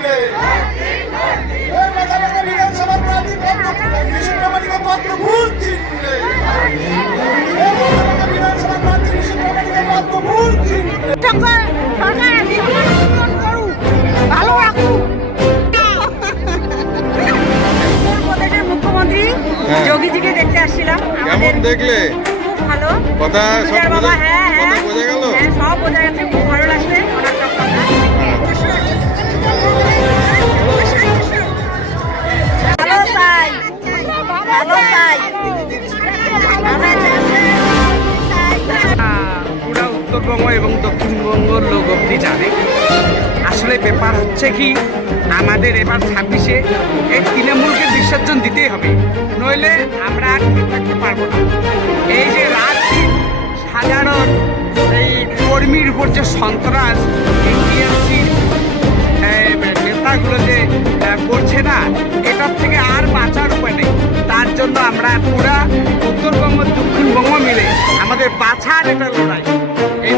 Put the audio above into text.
চিনলে বিধানসভার প্রার্থী নিশীথ প্রামাণিক পদ্ম ফুল চিনলে বিধানসভার প্রার্থী নিশীথ প্রামাণিক পদ্ম ফুল চিনলে মুখ্যমন্ত্রী যোগীজিকে দেখতে আসছিলাম। কেমন দেখলে? খুব ভালো কথা সব বাবা। হ্যাঁ কথা বোঝা গেল? হ্যাঁ সব বোঝা গেছে, খুব ভালো লাগছে ওনার সব কথা। ভালো চাই, ভালো চাই। পুরা উত্তরবঙ্গ এবং দক্ষিণবঙ্গের লোক অব্দি জানে। আসলে ব্যাপার হচ্ছে কি, আমাদের এবার 26-এ এই তৃণমূলকে বিসর্জন দিতেই হবে, নইলে আমরা আর ঠিক থাকতে পারবো না। এই যে রাজনীতি সাধারণ এই কর্মীর উপর যে সন্ত্রাস এই টিএমসির নেতাগুলো যে করছে না, এটার থেকে আর বাঁচার উপায় নেই। তার জন্য আমরা পুরা উত্তরবঙ্গ দক্ষিণবঙ্গ মিলে আমাদের বাঁচার এটা লড়াই। এই